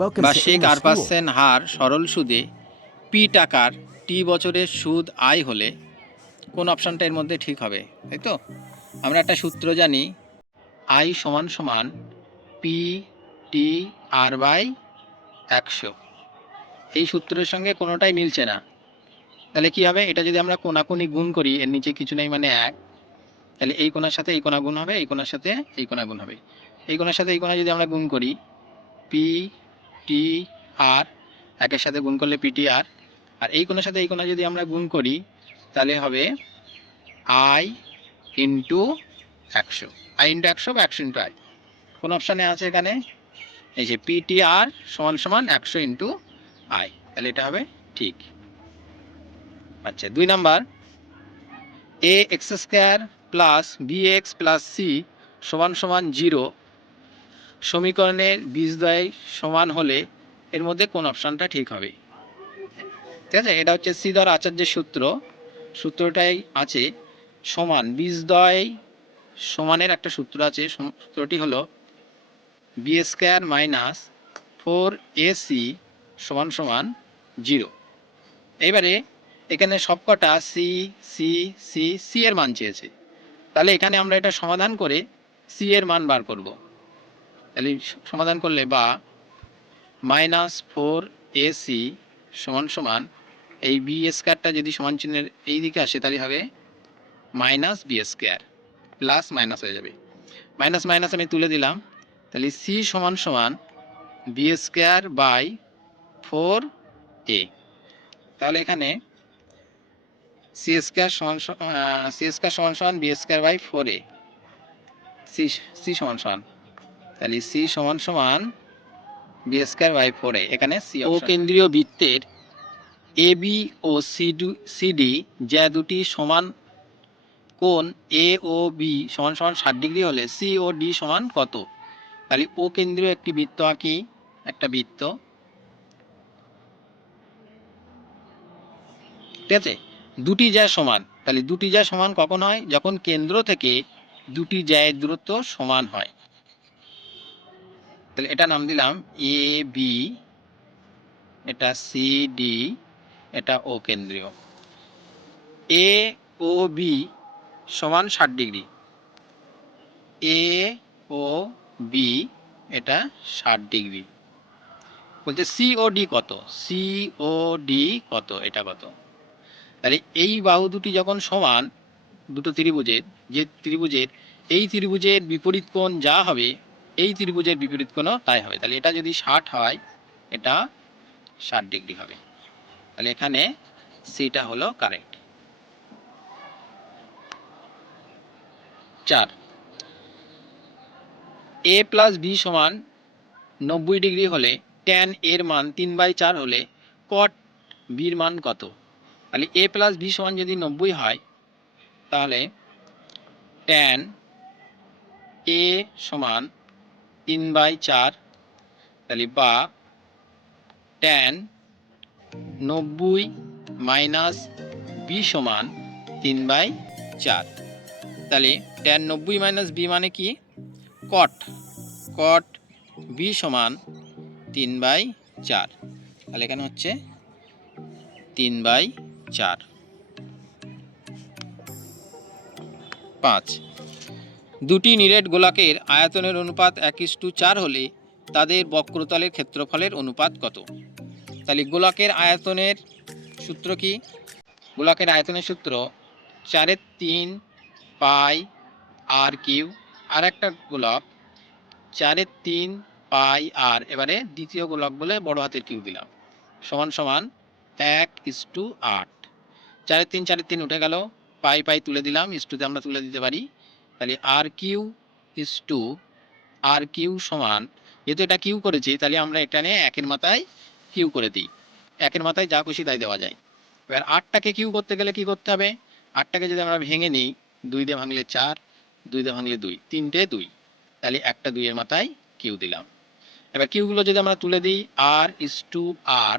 বার্ষিক আর পার্সেন্ট হার সরল সুদে পি টাকার টি বছরের সুদ আয় হলে কোন অপশানটা এর মধ্যে ঠিক হবে তাই তো? আমরা একটা সূত্র জানি আই সমান সমান পি টি আর বাই একশো। এই সূত্রের সঙ্গে কোনোটাই মিলছে না। তাহলে কি হবে? এটা যদি আমরা কোনাকুনি গুণ করি এর নিচে কিছু নেই মানে এক তাহলে এই কোনার সাথে এই কোণা গুণ হবে এই কোনার সাথে এই কোণা গুণ হবে। এই কোণার সাথে এই কোণা যদি আমরা গুণ করি পি টি আর একের সাথে গুণ করলে পিটি আর এই কোণার সাথে এই কোণা যদি আমরা গুণ করি, তাহলে হবে আই ইন্টু একশো। আই ইন্টু একশো বা একশো ইন্টু আই কোন অপশানে আছে এখানে? এই যে পিটি আর সমান সমান একশো ইন্টু আই তাহলে এটা হবে ঠিক। আচ্ছা দুই number. A X square plus B X plus C সমান সমান জিরো সমীকরণের বীজদ্বয় সমান হলে এর মধ্যে কোন অপশানটা ঠিক হবে? ঠিক আছে? এটা হচ্ছে শ্রীধর আচার্যের সূত্র। সূত্রটাই আছে সমান বীজদ্বয় সমানের একটা সূত্র আছে। সূত্রটি হলো B square minus four A C সমান সমান জিরো এবারে এখানে সবকটা সি সি সি সি এর মান চেয়েছে। তাহলে এখানে আমরা এটা সমাধান করে সি এর মান বার করব। তাহলে সমাধান করলে বা মাইনাস ফোর এ সি সমান সমান এই বি স্কোয়ারটা যদি সমান চিহ্নের এই দিকে আসে তাহলে হবে minus B square plus minus হয়ে যাবে। মাইনাস মাইনাস আমি তুলে দিলাম, তাহলে সি সমান সমান B square by four A. তাহলে এখানে সি স্কোয়ার সমান সি স্কোয়ার সমান সমান B square by four A. C C সমান সমান। তাহলে সি সমান সমান বি স্কোয়ার বাই ফোর এখানে সি ও কেন্দ্রীয় বৃত্তের এ বি ও সিডি যা দুটি সমান কোণ এ ও বি সমান সমান ষাট ডিগ্রি হলে সি ও ডি সমান কত? তাহলে ও কেন্দ্রীয় একটি বৃত্ত আঁকি, একটা বৃত্ত। ঠিক আছে? দুটি যা সমান। তাহলে দুটি যা সমান কখন হয়? যখন কেন্দ্র থেকে দুটি জ্যায়ের দূরত্ব সমান হয়। তাহলে এটা নাম দিলাম এ বি এটা সি ডি এটা ও কেন্দ্রীয়। এ ও বি সমান ষাট ডিগ্রি। এ ও বি এটা ষাট ডিগ্রি। বলছে সি ও ডি কত? সি ও ডি কত? এটা কত? তাহলে এই বাহু দুটি যখন সমান, দুটো ত্রিভুজের, যে ত্রিভুজের, এই ত্রিভুজের বিপরীত কোণ যা হবে এই ত্রিভুজের বিপরীত কোণও তাই হবে। তাহলে এটা যদি ষাট হয়, এটা ষাট ডিগ্রি হবে। তাহলে এখানে সিটা হলো কারেক্ট চার। এ প্লাস বি সমান নব্বই ডিগ্রি হলে ট্যান এর মান তিন বাই চার হলে কট বির মান কত? তাহলে এ প্লাস বি সমান যদি নব্বই হয়, তাহলে ট্যান এ সমান তিন বাই চার, তাহলে বা ট্যান নব্বই মাইনাস বি সমান তিন বাই চার। তাহলে ট্যান নব্বই মাইনাস বি মানে কি? কট কট বি সমান তিন বাই চার। তাহলে এখানে হচ্ছে তিন বাই চার। পাঁচ। দুটি নিরেট গোলাকের আয়তনের অনুপাত এক ইস্টু চার হলে তাদের বক্রতলের ক্ষেত্রফলের অনুপাত কত? তাহলে গোলাকের আয়তনের সূত্র কি? গোলাকের আয়তনের সূত্র চারের তিন পাই আর কিউ আর একটা গোলাপ চারের তিন পাই আর। এবারে দ্বিতীয় গোলক বলে বড় হাতের কিউ দিলাম। সমান সমান এক ইস্টু আট। চারের তিন চারের তিন উঠে গেল। পাই পাই তুলে দিলাম। ইস্টুতে আমরা তুলে দিতে পারি তাহলে R Q is two R Q সমান, যেহেতু এটা কিউ করেছি, তাহলে আমরা এটা নিয়ে একের মাথায় কিউ করে দিই। একের মাথায় যা খুশি তাই দেওয়া যায়। এবার আটটাকে কিউ করতে গেলে কি করতে হবে? আটটাকে যদি আমরা ভেঙে নিই, দুই দিয়ে ভাঙলে চার, দুই দিয়ে ভাঙলে দুই, তিনটে দুই, তাহলে একটা দুইয়ের মাথায় কিউ দিলাম। এবার কিউগুলো যদি আমরা তুলে দিই আর ইস টু আর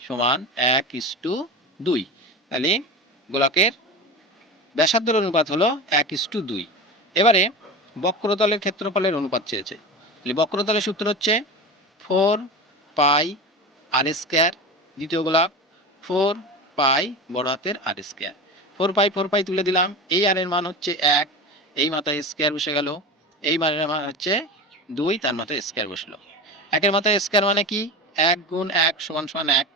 সমান এক ইস টু দুই, তাহলে গোলকের ব্যাসার্ধের অনুপাত হলো এক ইস টু দুই। এবারে বক্রতলের ক্ষেত্রফলের অনুপাত চেয়েছে। বক্রতলের সূত্র হচ্ছে ফোর পাই আর স্কোয়ার, দ্বিতীয় গোলাপ, ফোর পাই বড় হাতের R square. Four pi four pi তুলে দিলাম, এই আর এর মান হচ্ছে এক, এই মাথায় স্কোয়ার বসে গেল, এই মানের মান হচ্ছে দুই, তার মাথায় স্কোয়ার বসল। একের মাথায় স্কোয়ার মানে কি? এক গুণ এক সমান সমান এক।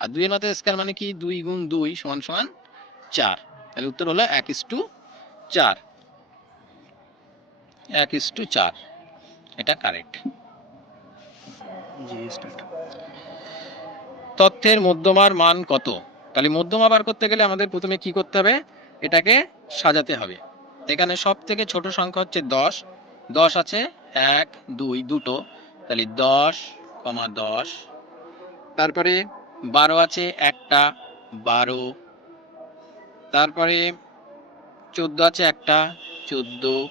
আর দুইয়ের মাথায় স্কোয়ার মানে কি? দুই গুণ দুই সমান সমান চার। তাহলে উত্তর হলো এক ইস টু চার। এক ইস টু চার। এটা কারেক্ট তথ্যের মধ্যমার মান কত? তাহলে মধ্যমা বার করতে গেলে আমাদের প্রথমে কি করতে হবে? এটাকে সাজাতে হবে। এখানে সব থেকে ছোট সংখ্যা হচ্ছে দশ। দশ আছে এক দুই দুটো। তাহলে দশ কমা দশ। তারপরে বারো আছে একটা বারো। তারপরে চোদ্দ আছে একটা চোদ্দ।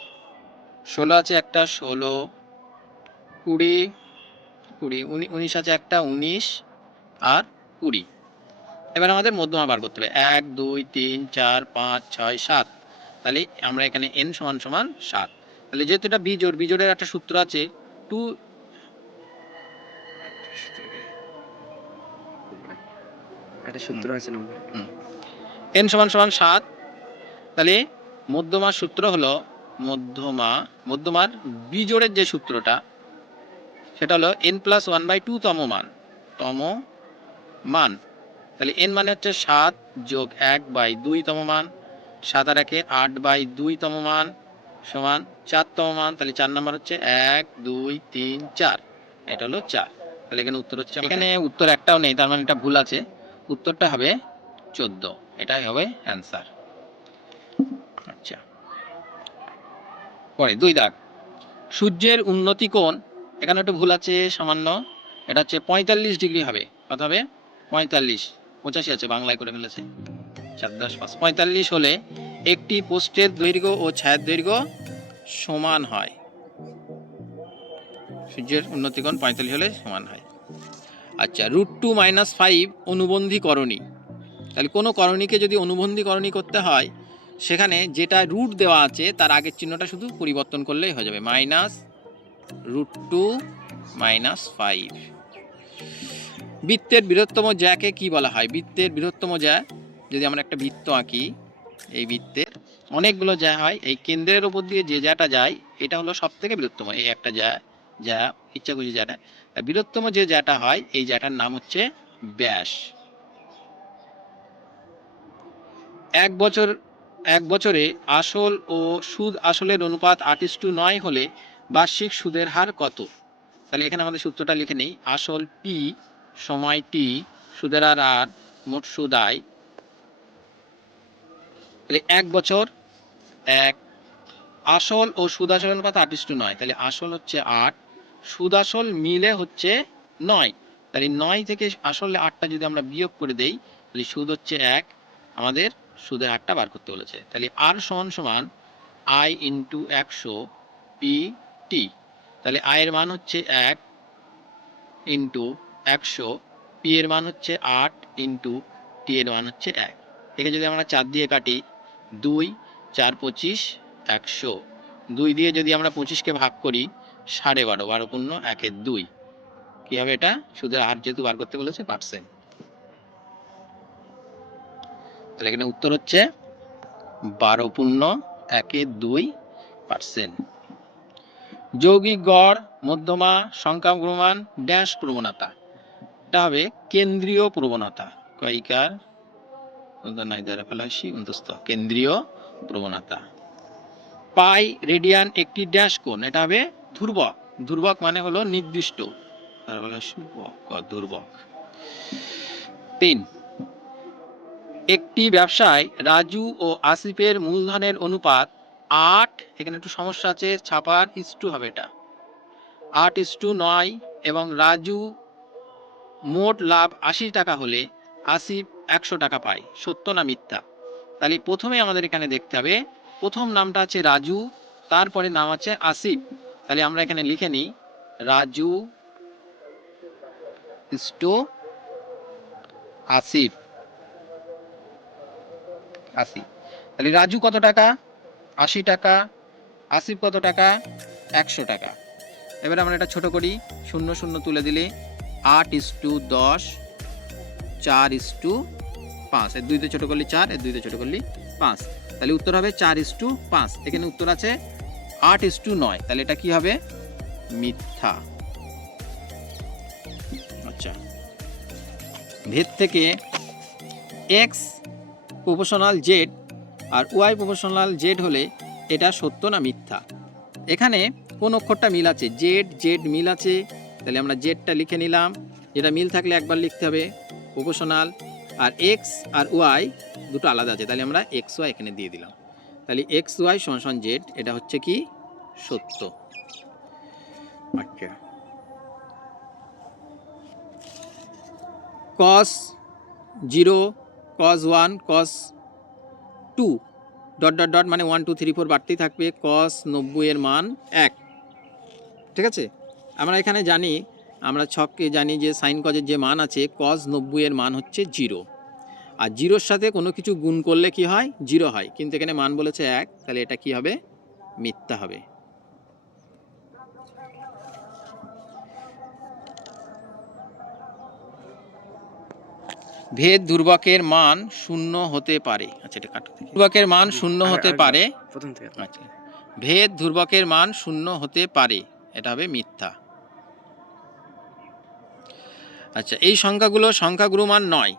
ষোলো আছে একটা ষোলো কুড়ি কুড়ি উনি- উনিশ আছে একটা উনিশ আর কুড়ি। এবার আমাদের মধ্যমা বার করতে হবে। এক দুই তিন চার পাঁচ ছয় সাত। তাহলে আমরা এখানে এন সমান সমান সাত। তাহলে যেহেতু এটা বিজোড় বিজোড়ের একটা সূত্র আছে টু একটা সূত্র আছে এন সমান সমান সাত। তাহলে মধ্যমার সূত্র হলো মধ্যমা, মধ্যমার বিজোড়ের যে সূত্রটা, সেটা হলো N plus one by two তম মান তম মান। তাহলে এন মানে হচ্ছে সাত যোগ এক বাই দুই তম মান, সাত আর একে আট বাই দুই তম মান সমান চার তম মান, তাহলে চার নাম্বার হচ্ছে এক, দুই, তিন, চার। এটা হলো চার। তাহলে এখানে উত্তর হচ্ছে এখানে উত্তর একটাও নেই, তার মানে এটা ভুল আছে। উত্তরটা হবে চোদ্দ। এটাই হবে অ্যান্সার আচ্ছা পরে দুই দাগ। সূর্যের উন্নতি কোণ, এখানে একটু ভুল আছে, সামান্য। এটা হচ্ছে পঁয়তাল্লিশ ডিগ্রি হবে। কত হবে? পঁয়তাল্লিশ, পঁচাশি আছে, বাংলায় করে ফেলেছে। চার দশ পাঁচ। পঁয়তাল্লিশ হলে একটি পোস্টের দৈর্ঘ্য ও ছায়ার দৈর্ঘ্য সমান হয়। সূর্যের উন্নতিকোণ পঁয়তাল্লিশ হলে সমান হয়। আচ্ছা রুট টু মাইনাস ফাইভ অনুবন্ধী করণী। তাহলে কোনো করণীকে যদি অনুবন্ধী করণী করতে হয় সেখানে যেটা রুট দেওয়া আছে, তার আগের চিহ্নটা শুধু পরিবর্তন করলেই হয়ে যাবে। Minus root two minus five বৃত্তের বৃহত্তম জ্যাকে কি বলা হয়? বৃত্তের বৃহত্তম জ্যা, যদি আমরা একটা বৃত্ত আঁকি, এই বৃত্তের অনেকগুলো জ্যা হয়, এই কেন্দ্রের ওপর দিয়ে যে জ্যাটা যায়, এটা হলো সব থেকে বৃহত্তম। এই একটা জ্যা যা ইচ্ছা খুশি জ্যাটা। বৃহত্তম যে জ্যাটা হয়, এই জ্যাটার নাম হচ্ছে ব্যাস। এক বছর এক বছরে আসল ও সুদ আসলের অনুপাত আটিস টু নয় হলে বার্ষিক সুদের হার কত? তাহলে এখানে আমাদের সূত্রটা লিখে নেই। আসল পি সময় টি সুদের হার আর মোট সুদ আয়। তাহলে এক বছর, এক। আসল ও সুদ আসল অনুপাত আটিস টু নয়। তাহলে আসল হচ্ছে আট, সুদ আসল মিলে হচ্ছে নয়। তাহলে নয় থেকে আসলে আটটা যদি আমরা বিয়োগ করে দেই, তাহলে সুদ হচ্ছে এক। আমাদের সুদের হারটা বার করতে বলেছে। তাহলে আর সমান সমান আই ইন্টু একশো পি টি তাহলে আয়ের মান হচ্ছে এক ইন্টু একশো পি এর মান হচ্ছে আট ইন্টু টি এর মান হচ্ছে এক। একে যদি আমরা চার দিয়ে কাটি, দুই, চার, পঁচিশ, একশো। দুই দিয়ে যদি আমরা পঁচিশকে ভাগ করি, সাড়ে বারো বারো পূর্ণ একের দুই। কী হবে এটা? সুদের হার যেহেতু বার করতে বলেছে, পার্সেন্ট। তাহলে এখানে উত্তর হচ্ছে বারো পূর্ণ একে দুই পার্সেন্ট যৌগিক গড়, মধ্যমা, সংখ্যা প্রমাণ, ড্যাশ প্রবণতা। এটা হবে কেন্দ্রীয় প্রবণতা। কয়িকার কেন্দ্রীয় প্রবণতা। পাই রেডিয়ান একটি ড্যাশ কোণ, এটা হবে ধ্রুবক। ধ্রুবক মানে হলো নির্দিষ্ট। ধ্রুবক। তিন। একটি ব্যবসায় রাজু ও আসিফের মূলধনের অনুপাত আট। এখানে একটু সমস্যা আছে, ছাপার ইস্টু হবে এটা। আট ইস্টু নয় এবং রাজু মোট লাভ আশি টাকা হলে আসিফ একশো টাকা পায়। সত্য না মিথ্যা? তাহলে প্রথমে আমাদের এখানে দেখতে হবে, প্রথম নামটা আছে রাজু, তারপরে নাম আছে আসিফ। তাহলে আমরা এখানে লিখে নিই, রাজু ইস্টু আসিফ। আশি। তাহলে রাজু কত টাকা? আশি টাকা, আসিফ কত টাকা? একশো টাকা। এবার আমরা এটা ছোট করি, শূন্য শূন্য তুলে দিলে আট ইস টু দশ, চার ইস টু পাঁচ। এর দুইতে ছোটো করলি চার, এর দুইতে ছোটো করলি পাঁচ। তাহলে উত্তর হবে চার ইস টু পাঁচ। এখানে উত্তর আছে আট ইস টু নয়। তাহলে এটা কি হবে? মিথ্যা। আচ্ছা। ভেদ থেকে এক্স প্রপোশনাল জেড আর ওয়াই প্রপোশনাল জেড হলে এটা সত্য না মিথ্যা? এখানে কোন অক্ষরটা মিল আছে? জেড জেড মিল আছে। তাহলে আমরা জেডটা লিখে নিলাম। যেটা মিল থাকলে একবার লিখতে হবে। প্রপোশনাল আর এক্স আর ওয়াই দুটো আলাদা আছে। তাহলে আমরা এক্স ওয়াই এখানে দিয়ে দিলাম। তাহলে এক্স ওয়াই সমান জেড এটা হচ্ছে কি? সত্য। আচ্ছা cos zero cos one cos two dot dot dot মানে ওয়ান টু থ্রি ফোর বাড়তেই থাকবে কস নব্বইয়ের মান এক। ঠিক আছে? আমরা এখানে জানি, আমরা ছককে জানি যে সাইন কজের যে মান আছে কস নব্বইয়ের মান হচ্ছে জিরো আর জিরোর সাথে কোনো কিছু গুণ করলে কি হয়? জিরো হয়। কিন্তু এখানে মান বলেছে এক, তাহলে এটা কি হবে? মিথ্যা হবে। ভেদ ধ্রুবকের মান শূন্য হতে পারে। আচ্ছা এটা কাটো দেখি। ধ্রুবকের মান শূন্য হতে পারে। প্রথম থেকে আচ্ছা। ভেদ ধ্রুবকের মান শূন্য হতে পারে। এটা হবে মিথ্যা। আচ্ছা এই সংখ্যাগুলো সংখ্যাগুরু মান নয়।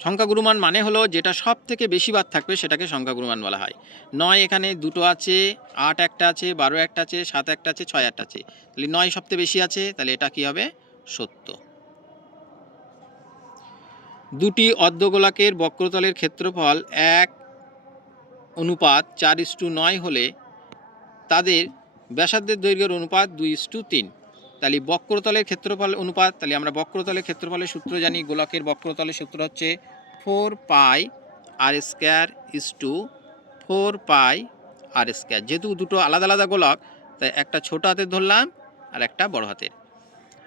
সংখ্যাগুরু মান মানে হলো যেটা সব থেকে বেশি বার থাকবে সেটাকে সংখ্যাগুরু মান বলা হয়। নয় এখানে দুটো আছে আট একটা আছে বারো একটা আছে সাত একটা আছে ছয় একটা আছে। তাহলে নয় সবথেকে বেশি আছে তাহলে এটা কি হবে? সত্য। দুটি অর্ধগোলাকের বক্রতলের ক্ষেত্রফল এক অনুপাত চার ইস্টু নয় হলে তাদের ব্যাসার্ধের দৈর্ঘ্যের অনুপাত দুই ইস্টু তিন। তাহলে বক্রতলের ক্ষেত্রফল অনুপাত, তাহলে আমরা বক্রতলের ক্ষেত্রফলের সূত্র জানি, গোলকের বক্রতলের সূত্র হচ্ছে four pi R square is two four pi R square. যেহেতু দুটো আলাদা আলাদা গোলক, তাই একটা ছোট হাতের ধরলাম আর একটা বড় হাতের।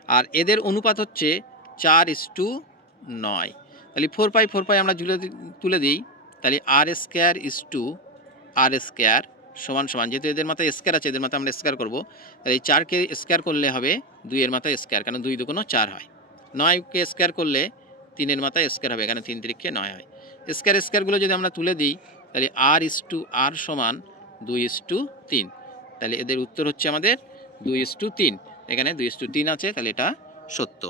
আর এদের অনুপাত হচ্ছে চার ইস টু নয়। তাহলে ফোর পাই ফোর পাই আমরা ঝুলে তুলে দিই, তাহলে R square is two R square সমান সমান, যেহেতু এদের মাথায় স্কোয়ার আছে, এদের মাথায় আমরা স্কোয়ার করব, তাহলে এই চারকে স্কোয়ার করলে হবে দুইয়ের মাথায় স্কোয়ার কারণ দুই দুগুণ চার হয়। নয়কে স্কোয়ার করলে তিনের মাথায় স্কোয়ার হবে, এখানে তিন তিরিখে নয় হয়। স্কোয়ার স্কোয়ারগুলো যদি আমরা তুলে দিই, তাহলে আর ইস টু আর সমান দুই ইস টু তিন। তাহলে এদের উত্তর হচ্ছে আমাদের দুই ইস টু তিন। এখানে দুই ইস টু তিন আছে, তাহলে এটা সত্য।